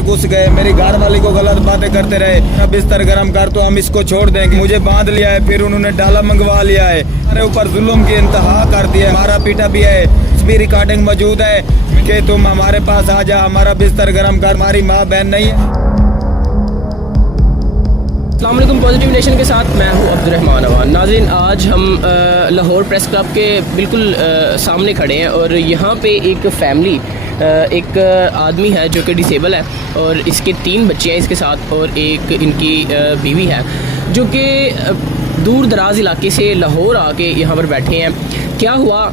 घुस गए, मेरी घर वाली को गलत बातें करते रहे, बिस्तर गर्म कर तो हम इसको छोड़ देंगे, मुझे बांध लिया है, फिर उन्होंने डाला मंगवा लिया है, हमारे ऊपर जुल्म की इंतहा कर दिया है, मारा पीटा भी है, इसकी रिकॉर्डिंग मौजूद है कि तुम हमारे पास आ जा, हमारा बिस्तर गर्म कर, हमारी माँ बहन नहीं है। अस्सलाम वालेकुम, पॉजिटिव नेशन के साथ मैं हूं अब्दुर्रहमान अवान। नाज़रीन, आज हम लाहौर प्रेस क्लब के बिल्कुल सामने खड़े हैं और यहाँ पे एक फैमिली, एक आदमी है जो कि डिसेबल है और इसके 3 बच्चे हैं इसके साथ और एक इनकी बीवी है जो कि दूर दराज इलाके से लाहौर आके यहाँ पर बैठे हैं। क्या हुआ,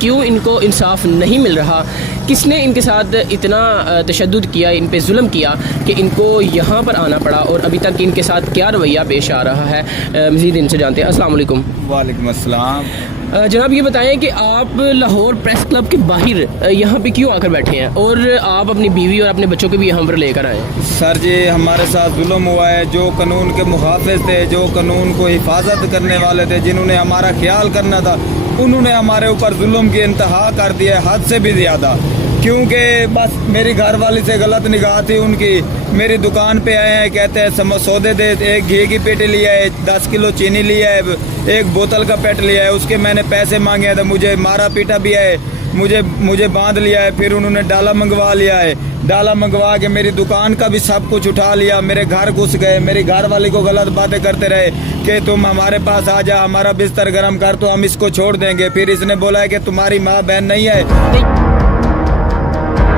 क्यों इनको इंसाफ नहीं मिल रहा, किसने इनके साथ इतना तशद्दुद किया, इन पे जुल्म किया कि इनको यहाँ पर आना पड़ा और अभी तक इनके साथ क्या रवैया पेश आ रहा है, मज़ीद इनसे जानते हैं। अस्सलाम वालेकुम। वालेकुम अस्सलाम। जनाब, ये बताएं कि आप लाहौर प्रेस क्लब के बाहर यहाँ पे क्यों आकर बैठे हैं और आप अपनी बीवी और अपने बच्चों को भी यहाँ पर लेकर आए हैं? सर जी, हमारे साथ जुल्म हुआ है। जो कानून के मुहाफ़िज़ थे, जो कानून को हिफाजत करने वाले थे, जिन्होंने हमारा ख्याल करना था, उन्होंने हमारे ऊपर जुल्म की इंतहा कर दिया है, हद से भी ज़्यादा। क्योंकि बस मेरी घर वाली से गलत निगाह थी उनकी। मेरी दुकान पे आए हैं, कहते हैं सौदे दे, एक घी की पेटी लिया है, 10 किलो चीनी लिया है, एक बोतल का पेट लिया है, उसके मैंने पैसे मांगे हैं, तो मुझे मारा पीटा भी है, मुझे बांध लिया है, फिर उन्होंने डाला मंगवा लिया है, डाला मंगवा के मेरी दुकान का भी सब कुछ उठा लिया, मेरे घर घुस गए, मेरी घर वाली को गलत बातें करते रहे कि तुम हमारे पास आ जा, हमारा बिस्तर गर्म कर तो हम इसको छोड़ देंगे। फिर इसने बोला है कि तुम्हारी माँ बहन नहीं है।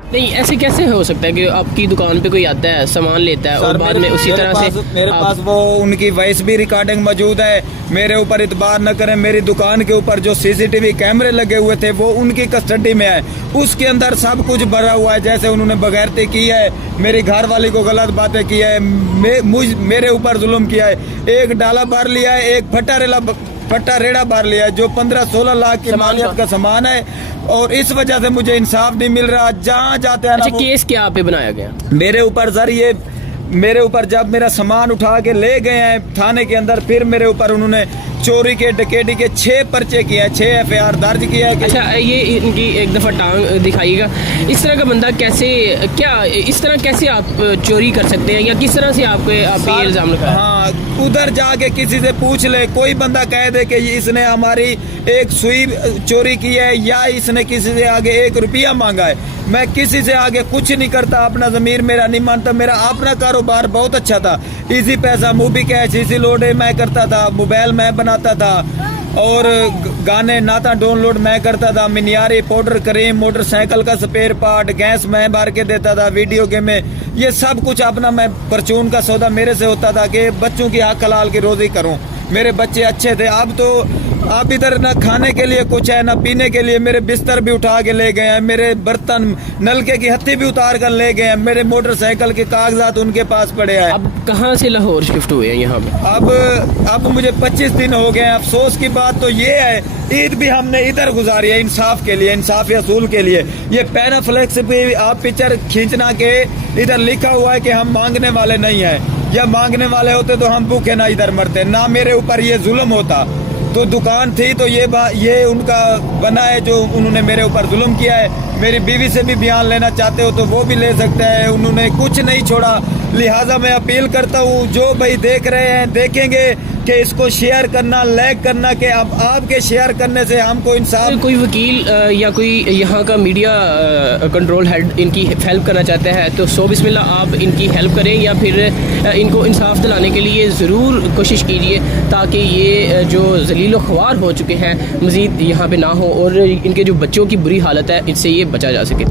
नहीं, ऐसे कैसे हो सकता है कि आपकी दुकान पे कोई आता है, सामान लेता है और बाद में उसी तरह से मेरे पास वो उनकी वॉइस भी रिकॉर्डिंग मौजूद है। मेरे ऊपर इतबार न करें, मेरी दुकान के ऊपर जो सीसीटीवी कैमरे लगे हुए थे वो उनकी कस्टडी में है, उसके अंदर सब कुछ भरा हुआ है। जैसे उन्होंने बगैरती की है, मेरी घर वाली को गलत बातें की है, मेरे ऊपर जुल्म किया है, एक डाला भर लिया है, एक फट्टा रेड़ा भर लिया है, जो 15-16 लाख की मालियत का सामान है, और इस वजह से मुझे इंसाफ नहीं मिल रहा। जहाँ जाते हैं। अच्छा, केस क्या आप पे बनाया गया? मेरे ऊपर सर, ये मेरे ऊपर जब मेरा सामान उठा के ले गए हैं थाने के अंदर, फिर मेरे ऊपर उन्होंने चोरी के, डकैती के 6 पर्चे किए हैं, 6 FIR दर्ज किया है। अच्छा, ये इनकी एक दफ़ा टांग दिखाइएगा। इस तरह का बंदा कैसे, क्या इस तरह कैसे आप चोरी कर सकते हैं, या किस तरह से आप पे इल्ज़ाम लगा? हाँ, उधर जाके किसी से पूछ ले, कोई बंदा कह दे कि इसने हमारी एक सुई चोरी की है या इसने किसी से आगे 1 रुपया मांगा है। मैं किसी से आगे कुछ नहीं करता, अपना ज़मीर मेरा नहीं मानता। मेरा अपना कारोबार बहुत अच्छा था, इजी पैसा, मूवी कैश, इजी लोड मैं करता था, मोबाइल मैं बनाता था और गाने नाता डाउनलोड मैं करता था, मिनियारी, पाउडर क्रीम, मोटरसाइकिल का स्पेयर पार्ट, गैस मैं भर के देता था, वीडियो गेम में, ये सब कुछ अपना मैं, परचून का सौदा मेरे से होता था कि बच्चों की हक हलाल की रोजी करूं। मेरे बच्चे अच्छे थे। अब इधर ना खाने के लिए कुछ है, ना पीने के लिए। मेरे बिस्तर भी उठा के ले गए हैं, मेरे बर्तन, नलके की हत्ती भी उतार कर ले गए हैं, मेरे मोटरसाइकिल के कागजात उनके पास पड़े हैं। अब कहाँ से लाहौर शिफ्ट हुए हैं यहाँ पे? अब मुझे 25 दिन हो गए हैं। अफसोस की बात तो ये है, ईद भी हमने इधर गुजारी है इंसाफ के लिए, इंसाफ असूल के लिए। ये पैनाफ्लेक्स पे आप पिक्चर खींचना के इधर लिखा हुआ है कि हम मांगने वाले नहीं है, या मांगने वाले होते तो हम भूखे ना इधर मरते, ना मेरे ऊपर ये जुल्म होता। तो दुकान थी तो ये उनका बना है जो उन्होंने मेरे ऊपर जुल्म किया है। मेरी बीवी से भी बयान लेना चाहते हो तो वो भी ले सकते हैं, उन्होंने कुछ नहीं छोड़ा। लिहाजा मैं अपील करता हूँ, जो भाई देख रहे हैं, देखेंगे कि इसको शेयर करना, लाइक करना, कि अब आपके शेयर करने से हमको इंसाफ। कोई वकील या कोई यहाँ का मीडिया कंट्रोल हेड इनकी हेल्प करना चाहता है तो सो बिस्मिल्लाह, आप इनकी हेल्प करें या फिर इनको इंसाफ दिलाने के लिए ज़रूर कोशिश कीजिए ताकि ये जो जलील ख्वार हो चुके हैं मज़ीद यहाँ पे ना हो और इनके जो बच्चों की बुरी हालत है इससे ये बचा जा सके।